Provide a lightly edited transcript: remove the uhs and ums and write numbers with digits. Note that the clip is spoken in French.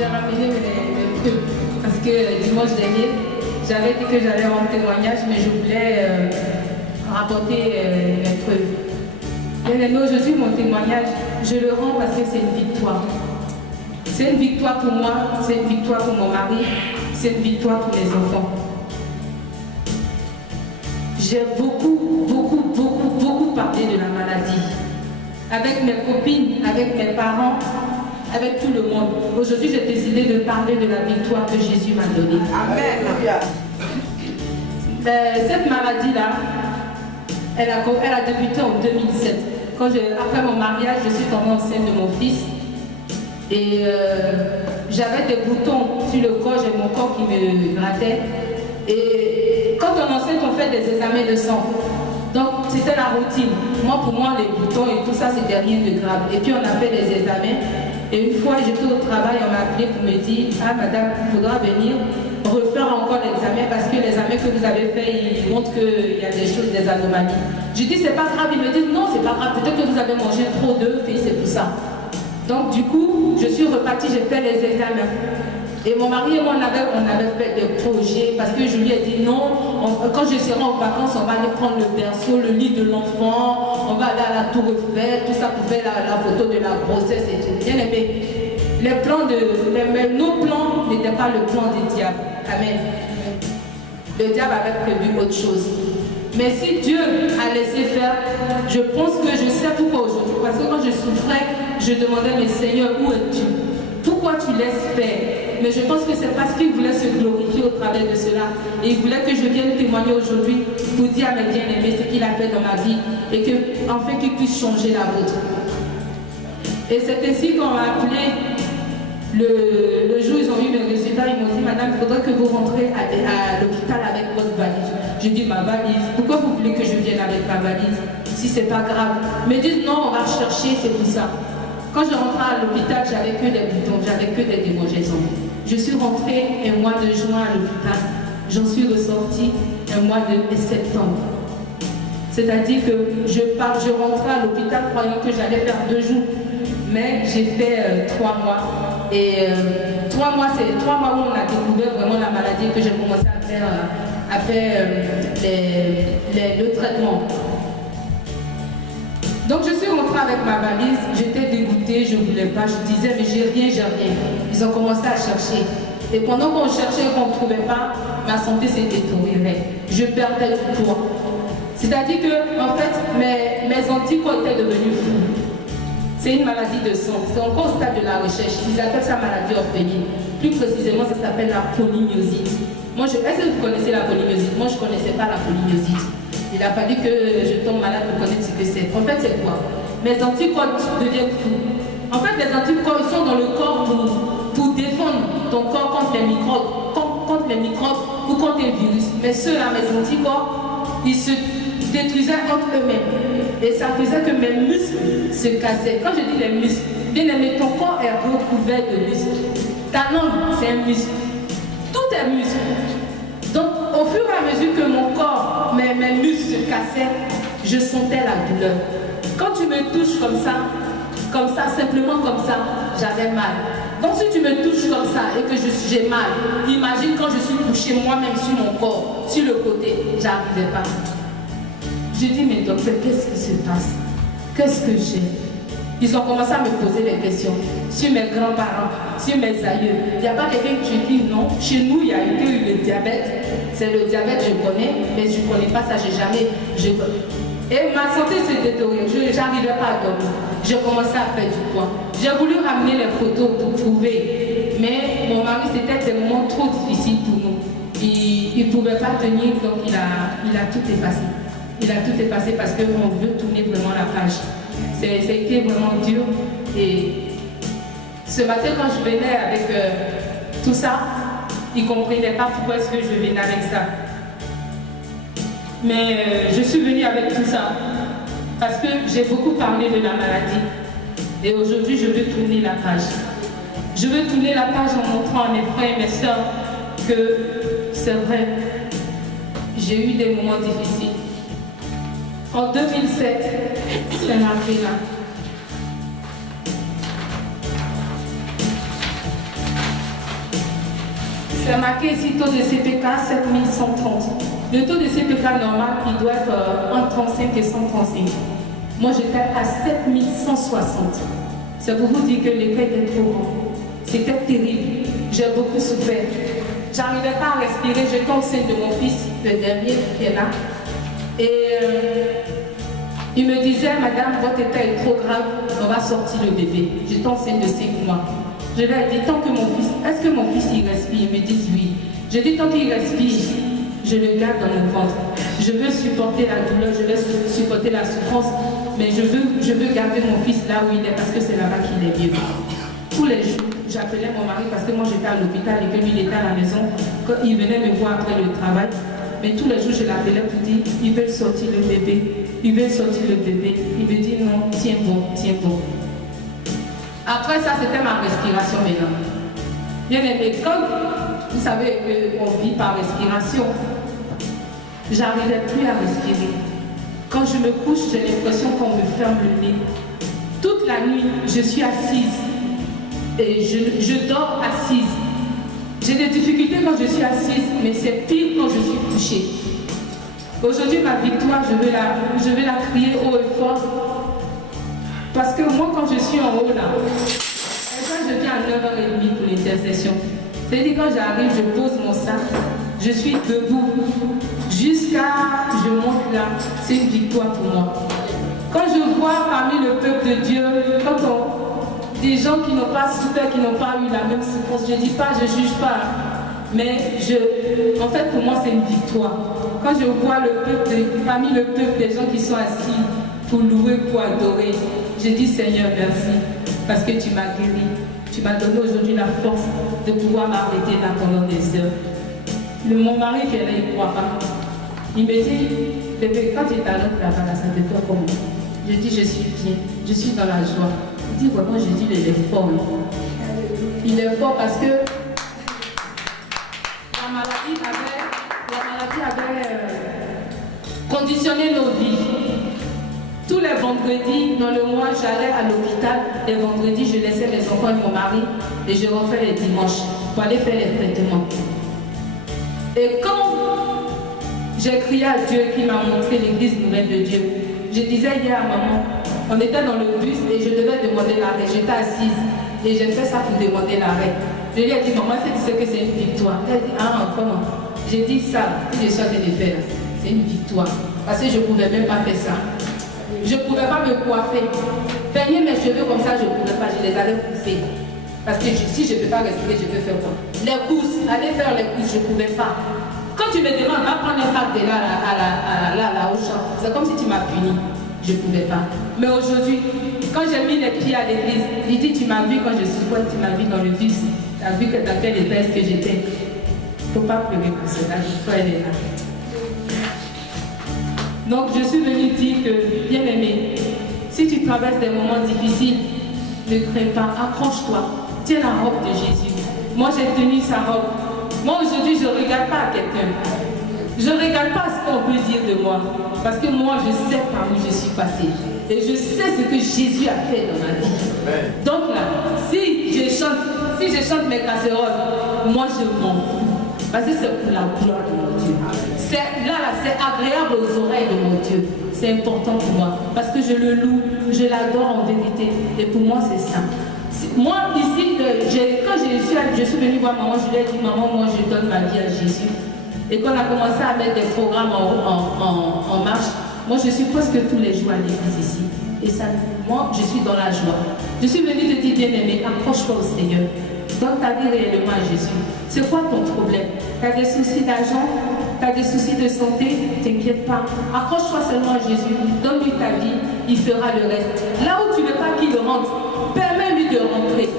j'ai ramené mes trucs parce que dimanche dernier, j'avais dit que j'allais rendre témoignage, mais je voulais rapporter mes trucs. Bien aimé, aujourd'hui, mon témoignage, je le rends parce que c'est une victoire. C'est une victoire pour moi, c'est une victoire pour mon mari, c'est une victoire pour mes enfants. J'ai beaucoup parlé de la maladie. Avec mes copines, avec mes parents, avec tout le monde. Aujourd'hui, j'ai décidé de parler de la victoire que Jésus m'a donnée. Amen. Cette maladie-là, elle a débuté en 2007. Après mon mariage, je suis tombée enceinte de mon fils. Et j'avais des boutons sur le corps, j'ai mon corps qui me grattait. Et quand on est enceinte, on fait des examens de sang. Donc c'était la routine. Pour moi, les boutons et tout ça, c'était rien de grave. Et puis on a fait des examens. Et une fois, j'étais au travail, on m'a appelé pour me dire, ah madame, il faudra venir refaire encore l'examen parce que l'examen que vous avez fait, il montre qu'il y a des choses, des anomalies. Je dis, c'est pas grave. Ils me disent, non, c'est pas grave. Peut-être que vous avez mangé trop d'œufs et c'est pour ça. Donc du coup, je suis repartie, j'ai fait les examens. Et mon mari et moi, on avait fait des projets parce que je lui ai dit non, quand je serai en vacances, on va aller prendre le berceau, le lit de l'enfant, on va aller à la tour Eiffel, tout ça pour faire la photo de la grossesse et tout. Bien aimé, nos plans n'étaient pas le plan du diable. Amen. Le diable avait prévu autre chose. Mais si Dieu a laissé faire, je pense que je sais pourquoi aujourd'hui. Parce que quand je souffrais, je demandais, mais Seigneur, où es-tu? Pourquoi tu laisses faire? Mais je pense que c'est parce qu'il voulait se glorifier au travers de cela. Et il voulait que je vienne témoigner aujourd'hui pour dire à mes bien-aimés ce qu'il a fait dans ma vie et qu'enfin qu'il puisse changer la vôtre. Et c'est ainsi qu'on m'a appelé le jour où ils ont eu mes résultats. Ils m'ont dit, madame, il faudrait que vous rentrez à l'hôpital avec votre valise. Je dis, ma valise, pourquoi vous voulez que je vienne avec ma valise si c'est pas grave? Ils me disent, non, on va chercher, c'est pour ça. Quand je rentrais à l'hôpital, j'avais que des boutons, j'avais que des démangeaisons. Je suis rentrée un mois de juin à l'hôpital. J'en suis ressortie un mois de septembre. C'est-à-dire que je rentrais à l'hôpital croyant que j'allais faire 2 jours. Mais j'ai fait 3 mois. Et 3 mois, c'est 3 mois où on a découvert vraiment la maladie et que j'ai commencé à faire le traitement. Donc je suis rentrée avec ma valise, j'étais dégoûtée, je ne voulais pas, je disais mais j'ai rien. Ils ont commencé à chercher. Et pendant qu'on cherchait et qu'on ne trouvait pas, ma santé s'est détériorée. Je perdais du poids. C'est-à-dire que en fait, mes anticorps étaient devenus fous. C'est une maladie de sang, c'est encore au stade de la recherche. Ils appellent ça maladie orpheline. Plus précisément, ça s'appelle la polymyosite. Est-ce que vous connaissez la polymyosite? Moi, je ne connaissais pas la polymyosite. Il a fallu que je tombe malade pour connaître ce que c'est. En fait, c'est quoi? Mes anticorps deviennent fous. En fait, les anticorps, ils sont dans le corps pour défendre ton corps contre les microbes, ou contre les virus. Mais ceux-là, mes anticorps, ils se détruisaient entre eux-mêmes. Et ça faisait que mes muscles se cassaient. Quand je dis les muscles, bien aimé, ton corps est recouvert de muscles. Ta langue, c'est un muscle. Tout est muscle. Donc, au fur et à mesure que mon corps, mes muscles se cassaient, je sentais la douleur. Quand tu me touches comme ça, simplement comme ça, j'avais mal. Donc, si tu me touches comme ça et que j'ai mal, imagine quand je suis couchée moi-même sur mon corps, sur le côté, j'arrivais pas. Je dis, mais docteur, qu'est-ce qui se passe? Qu'est-ce que j'ai? Ils ont commencé à me poser des questions sur mes grands-parents, sur mes aïeux. Il n'y a pas quelqu'un qui dit non. Chez nous, il y a eu le diabète. C'est le diabète, je connais, mais je ne connais pas ça, j'ai jamais. Et ma santé s'est détériorée, je n'arrivais pas à dormir. J'ai commencé à faire du poids. J'ai voulu ramener les photos pour prouver, mais mon mari, c'était des moments trop difficiles pour nous. Il ne pouvait pas tenir, donc il a tout effacé. Il a tout effacé parce qu'on veut tourner vraiment la page. C'était vraiment dur. Et ce matin, quand je venais avec tout ça, ils ne comprenaient pas pourquoi est-ce que je venais avec ça. Mais je suis venue avec tout ça parce que j'ai beaucoup parlé de la maladie. Et aujourd'hui, je veux tourner la page. Je veux tourner la page en montrant à mes frères et mes sœurs que c'est vrai, j'ai eu des moments difficiles. En 2007, c'est arrivé là. c'est marqué ici taux de CPK 7130. Le taux de CPK normal, il doit être entre 35 et 135. Moi, j'étais à 7160. C'est pour vous dire que l'effet était trop grand. C'était terrible. J'ai beaucoup souffert. J'arrivais pas à respirer. J'étais enceinte de mon fils, le dernier qui est là. Et il me disait, madame, votre état est trop grave, on va sortir le bébé. J'étais enceinte de 5 mois. Je leur ai dit, tant que mon fils, est-ce que mon fils il respire? Ils me disent oui. Je dis, tant qu'il respire, je le garde dans mon ventre. Je veux supporter la douleur, je veux supporter la souffrance, mais je veux garder mon fils là où il est parce que c'est là-bas qu'il est bien. Tous les jours, j'appelais mon mari parce que moi j'étais à l'hôpital et que lui il était à la maison. Quand il venait me voir après le travail, mais tous les jours je l'appelais pour dire, ils veulent sortir le bébé, ils veulent sortir le bébé. Il me dit non, tiens bon, tiens bon. Après ça, c'était ma respiration maintenant. Bien aimé, comme vous savez qu'on vit par respiration, j'arrivais plus à respirer. Quand je me couche, j'ai l'impression qu'on me ferme le nez. Toute la nuit, je suis assise et je dors assise. J'ai des difficultés quand je suis assise, mais c'est pire quand je suis couchée. Aujourd'hui, ma victoire, je vais la crier haut et fort. Parce que moi, quand je suis en haut là, et quand je viens à 9h30 pour l'intercession, c'est-à-dire quand j'arrive, je pose mon sac, je suis debout, jusqu'à je monte là, c'est une victoire pour moi. Quand je vois parmi le peuple de Dieu, des gens qui n'ont pas souffert, qui n'ont pas eu la même souffrance, je ne dis pas, je ne juge pas, mais en fait pour moi c'est une victoire. Quand je vois parmi le peuple des gens qui sont assis pour louer, pour adorer, je dis Seigneur merci, parce que tu m'as guéri, tu m'as donné aujourd'hui la force de pouvoir m'arrêter là pendant des heures. Mon mari qui est là, il ne croit pas. Il me dit, bébé, quand tu es à l'autre là-bas, ça te fait comment? Je dis, je suis bien, je suis dans la joie. Il dit, vraiment, je dis, il est fort. Il est fort parce que la maladie avait conditionné nos vies. Tous les vendredis, dans le mois, j'allais à l'hôpital. Les vendredis, je laissais mes enfants et mon mari et je rentrais les dimanches pour aller faire les traitements. Et quand j'ai crié à Dieu qui m'a montré l'église nouvelle de Dieu, je disais hier à maman, on était dans le bus et je devais demander l'arrêt. J'étais assise et j'ai fait ça pour demander l'arrêt. Je lui ai dit, maman, tu sais que c'est une victoire. Elle a dit, ah, comment? J'ai dit ça, si je suis en train de faire, c'est une victoire. Parce que je ne pouvais même pas faire ça. Je ne pouvais pas me coiffer. Peigner mes cheveux comme ça, je ne pouvais pas, je les avais poussés. Parce que si je ne peux pas respirer, je peux faire quoi? Les courses, aller faire les courses, je ne pouvais pas. Quand tu me demandes, va prendre un pack de là au champ, c'est comme si tu m'as puni. Je ne pouvais pas. Mais aujourd'hui, quand j'ai mis les pieds à l'église, il dit, tu m'as vu quand je suis quoi, tu m'as vu dans le bus, tu as vu que dans quel état est-ce que j'étais. Il ne faut pas pleurer pour cela, l'histoire elle est là. Donc je suis venue dire que, bien aimé, si tu traverses des moments difficiles, ne crains pas, accroche-toi, tiens la robe de Jésus. Moi j'ai tenu sa robe. Moi aujourd'hui je ne regarde pas à quelqu'un. Je ne regarde pas ce qu'on peut dire de moi. Parce que moi je sais par où je suis passée. Et je sais ce que Jésus a fait dans ma vie. Donc là, si je chante mes casseroles, moi je m'en fous. Parce que c'est pour la gloire de mon Dieu. C'est agréable aux oreilles de mon Dieu. C'est important pour moi. Parce que je le loue, je l'adore en vérité. Et pour moi, c'est ça. Moi, ici, quand je suis venue voir maman, je lui ai dit, maman, moi, je donne ma vie à Jésus. Et quand on a commencé à mettre des programmes en marche, moi, je suis presque tous les jours à l'église ici. Et ça, moi, je suis dans la joie. Je suis venue te dire, bien-aimé, accroche-toi au Seigneur. Donne ta vie réellement à Jésus. C'est quoi ton problème? Tu as des soucis d'argent? Tu as des soucis de santé? T'inquiète pas. Accroche-toi seulement à Jésus. Donne-lui ta vie. Il fera le reste. Là où tu ne veux pas qu'il rentre, permets-lui de rentrer.